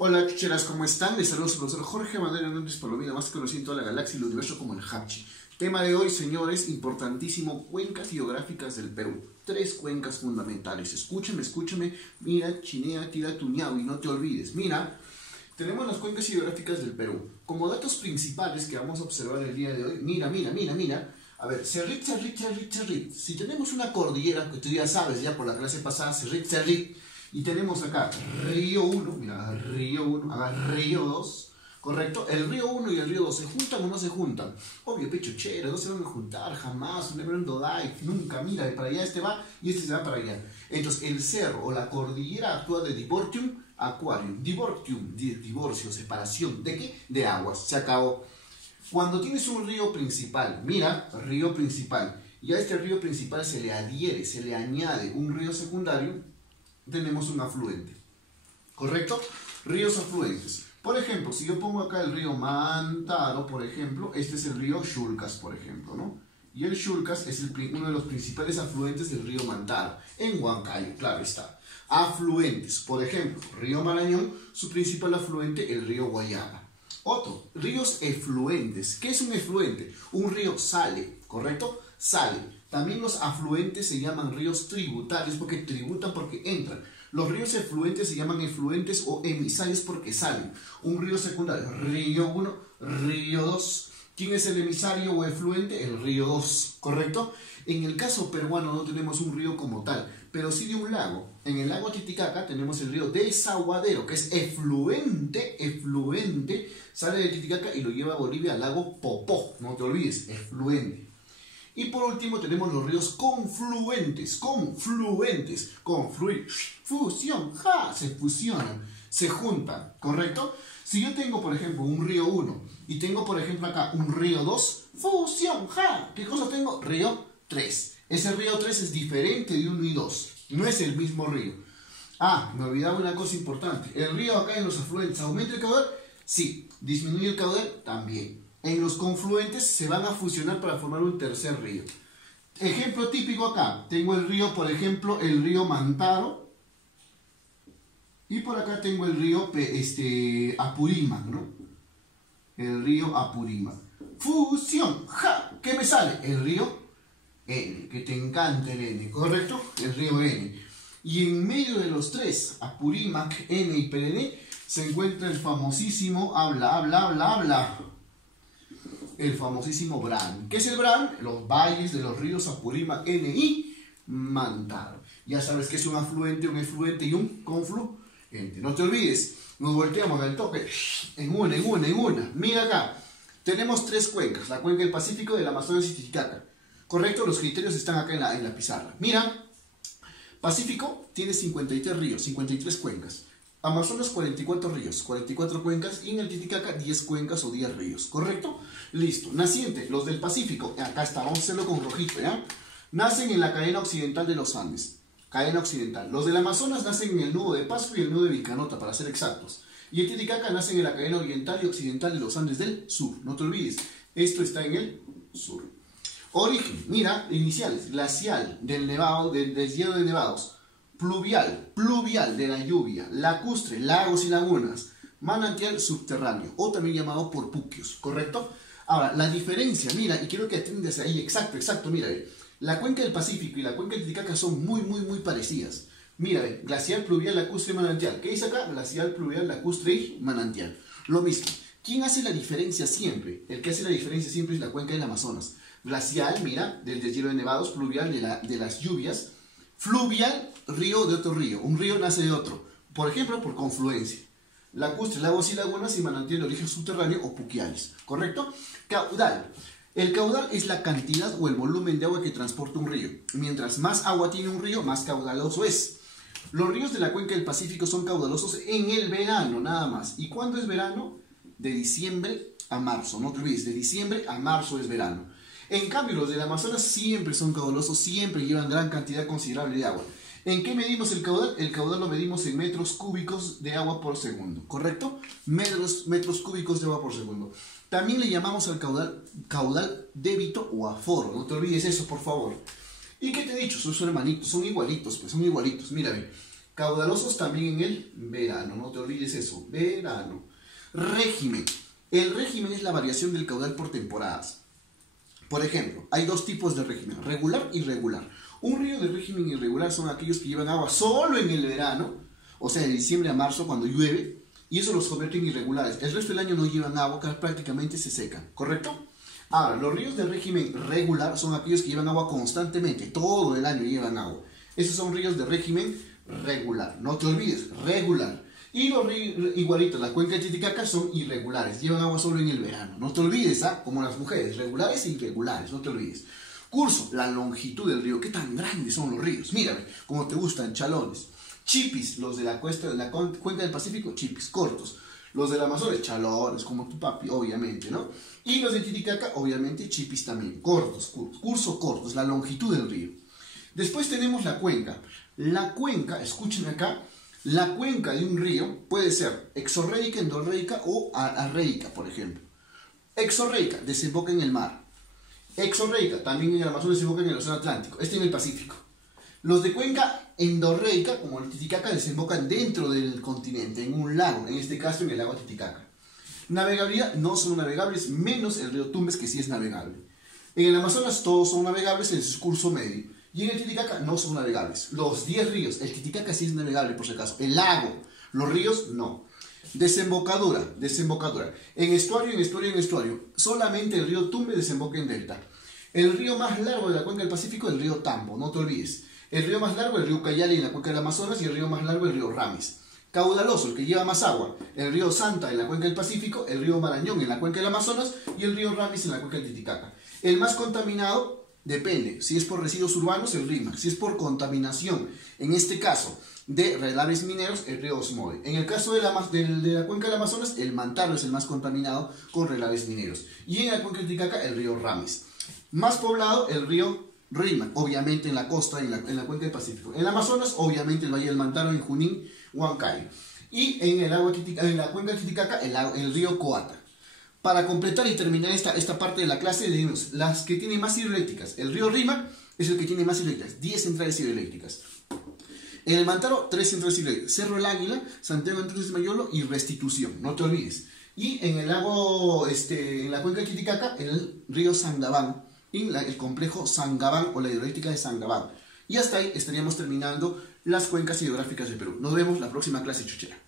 Hola chucheras, ¿cómo están? Les saludo a su profesor Jorge Manuel Hernández Palomino, más conocido en toda la galaxia y el universo como el Hapchi. Tema de hoy, señores, importantísimo, cuencas hidrográficas del Perú. 3 cuencas fundamentales. Escúchame, mira, chinea, tira tu ñao y no te olvides. Mira, tenemos las cuencas hidrográficas del Perú. Como datos principales que vamos a observar el día de hoy, mira. A ver, Cerrit. Si tenemos una cordillera, que tú ya sabes, ya por la clase pasada, Cerrit. Y tenemos acá río 1, mira, río 1, acá río 2, ¿correcto? El río 1 y el río 2, ¿se juntan o no se juntan? Obvio, pechochera, no se van a juntar jamás, never in life, nunca, mira, para allá este va y este se va para allá. Entonces, el cerro o la cordillera actúa de divortium aquarium. Divortium, divorcio, separación, ¿de qué? De aguas, se acabó. Cuando tienes un río principal, mira, río principal, y a este río principal se le adhiere, se le añade un río secundario, tenemos un afluente, ¿correcto? Ríos afluentes. Por ejemplo, si yo pongo acá el río Mantaro, por ejemplo, este es el río Chulcas, por ejemplo, ¿no? Y el Chulcas es uno de los principales afluentes del río Mantaro, en Huancayo, claro está. Afluentes, por ejemplo, río Marañón, su principal afluente, el río Guayaba. Otro, ríos efluentes. ¿Qué es un efluente? Un río sale, ¿correcto? Sale. También los afluentes se llaman ríos tributarios porque tributan porque entran. Los ríos efluentes se llaman efluentes o emisarios porque salen. Un río secundario, río 1, río 2. ¿Quién es el emisario o efluente? El río 2, ¿correcto? En el caso peruano no tenemos un río como tal, pero sí de un lago. En el lago Titicaca tenemos el río Desaguadero, que es efluente, sale de Titicaca y lo lleva a Bolivia al lago Popó, no te olvides, efluente. Y por último tenemos los ríos confluentes, confluir, fusión, se fusionan, se juntan, ¿correcto? Si yo tengo, por ejemplo, un río 1 y tengo, por ejemplo, acá un río 2, fusión, ¿qué cosa tengo? Río 3. Ese río 3 es diferente de 1 y 2, no es el mismo río. Me olvidaba una cosa importante, el río acá en los afluentes, ¿aumenta el caudal? Sí. ¿Disminuye el caudal? También. En los confluentes se van a fusionar para formar un tercer río. Ejemplo típico acá, tengo el río, por ejemplo, el río Mantaro, y por acá tengo el río Apurímac, ¿no? El río Apurímac. Fusión, ¿qué me sale? El río N, que te encanta el N, ¿correcto? El río N. Y en medio de los tres, Apurímac, N y Perene, se encuentra el famosísimo, el famosísimo Bran. ¿Qué es el Bran? Los valles de los ríos Apurímac, N y Mantaro. Ya sabes que es un afluente, un efluente y un confluente. No te olvides, nos volteamos al toque en una. Mira acá, tenemos 3 cuencas, la cuenca del Pacífico, del Amazonas y Titicaca. ¿Correcto? Los criterios están acá en la pizarra. Mira, Pacífico tiene 53 ríos, 53 cuencas. Amazonas 44 ríos, 44 cuencas, y en el Titicaca 10 cuencas o 10 ríos, ¿correcto? Listo. Naciente, los del Pacífico, acá está, vamos a hacerlo con rojito, ¿ya? Nacen en la cadena occidental de los Andes, cadena occidental. Los del Amazonas nacen en el nudo de Pascua y el nudo de Vilcanota, para ser exactos. Y el Titicaca nacen en la cadena oriental y occidental de los Andes del sur, no te olvides, esto está en el sur. Origen, mira, iniciales, glacial, del nevado, del deshielo de nevados. Pluvial de la lluvia, lacustre, lagos y lagunas, manantial subterráneo, o también llamado porpuquios, ¿correcto? Ahora, la diferencia, mira, y quiero que atiendas ahí, exacto, mira, la cuenca del Pacífico y la cuenca del Titicaca son muy parecidas. Mira, glacial, pluvial, lacustre y manantial. ¿Qué dice acá? Glacial, pluvial, lacustre y manantial. Lo mismo. ¿Quién hace la diferencia siempre? El que hace la diferencia siempre es la cuenca del Amazonas. Glacial, mira, del deshielo de nevados, pluvial de las lluvias, fluvial, río de otro río. Un río nace de otro. Por ejemplo, por confluencia. Lacustre, lagos y lagunas y manantial de origen subterráneo o puquiales. ¿Correcto? Caudal. El caudal es la cantidad o el volumen de agua que transporta un río. Mientras más agua tiene un río, más caudaloso es. Los ríos de la cuenca del Pacífico son caudalosos en el verano, nada más. ¿Y cuándo es verano? De diciembre a marzo. No te olvides, de diciembre a marzo es verano. En cambio, los del Amazonas siempre son caudalosos, siempre llevan gran cantidad considerable de agua. ¿En qué medimos el caudal? El caudal lo medimos en metros cúbicos de agua por segundo, ¿correcto? Metros cúbicos de agua por segundo. También le llamamos al caudal débito o aforo, no te olvides eso, por favor. ¿Y qué te he dicho? Son hermanitos, son igualitos, mira, ve. Caudalosos también en el verano, no te olvides eso, verano. Régimen. El régimen es la variación del caudal por temporadas. Por ejemplo, hay dos tipos de régimen, regular y irregular. Un río de régimen irregular son aquellos que llevan agua solo en el verano, o sea, de diciembre a marzo cuando llueve, y eso los convierte en irregulares. El resto del año no llevan agua, prácticamente se secan, ¿correcto? Ahora, los ríos de régimen regular son aquellos que llevan agua constantemente, todo el año llevan agua. Esos son ríos de régimen regular, no te olvides, regular. Y los ríos, igualitos, la cuenca de Titicaca son irregulares, llevan agua solo en el verano. No te olvides, ¿ah? Como las mujeres, regulares e irregulares, no te olvides. Curso, la longitud del río, qué tan grandes son los ríos. Mírame, como te gustan, chalones. Chipis, los de la cuenca del Pacífico, chipis, cortos. Los del Amazonas, chalones, como tu papi, obviamente, ¿no? Y los de Titicaca, obviamente, chipis también, cortos, curso cortos, la longitud del río. Después tenemos la cuenca. La cuenca, escuchen acá, la cuenca de un río puede ser exorreica, endorreica o arreica, por ejemplo. Exorreica, desemboca en el mar. Exorreica, también en el Amazonas, desemboca en el Océano Atlántico, en el Pacífico. Los de cuenca endorreica, como el Titicaca, desembocan dentro del continente, en un lago, en este caso en el lago Titicaca. Navegabilidad, no son navegables, menos el río Tumbes, que sí es navegable. En el Amazonas todos son navegables en su curso medio. Y en el Titicaca no son navegables. Los 10 ríos, el Titicaca sí es navegable por si acaso. El lago, los ríos no. Desembocadura. En estuario. Solamente el río Tumbes desemboca en delta. El río más largo de la cuenca del Pacífico es el río Tambo, no te olvides. El río más largo es el río Cayali en la cuenca del Amazonas y el río más largo es el río Ramis. Caudaloso, el que lleva más agua, el río Santa en la cuenca del Pacífico, el río Marañón en la cuenca del Amazonas y el río Ramis en la cuenca del Titicaca. El más contaminado depende, si es por residuos urbanos, el RIMAC, si es por contaminación, en este caso, de relaves mineros, el río Osmode. En el caso de la cuenca del Amazonas, el Mantaro es el más contaminado con relaves mineros. Y en la cuenca del Titicaca, el río Ramis. Más poblado, el río Rímac, obviamente en la costa, en la cuenca del Pacífico. En el Amazonas, obviamente el Valle del Mantaro, en Junín, Huancayo. Y en la cuenca del Titicaca, el río Coata. Para completar y terminar esta parte de la clase, tenemos las que tienen más hidroeléctricas. El río Rímac es el que tiene más hidroeléctricas, 10 centrales hidroeléctricas. En el Mantaro, 3 centrales hidroeléctricas. Cerro El Águila, Santiago Entonces Mayolo y Restitución, no te olvides. Y en el lago, en la cuenca del Titicaca, el río Sangabán, y el complejo Sangabán o la hidroeléctrica de Sangabán. Y hasta ahí estaríamos terminando las cuencas hidrográficas de Perú. Nos vemos la próxima clase, chuchera.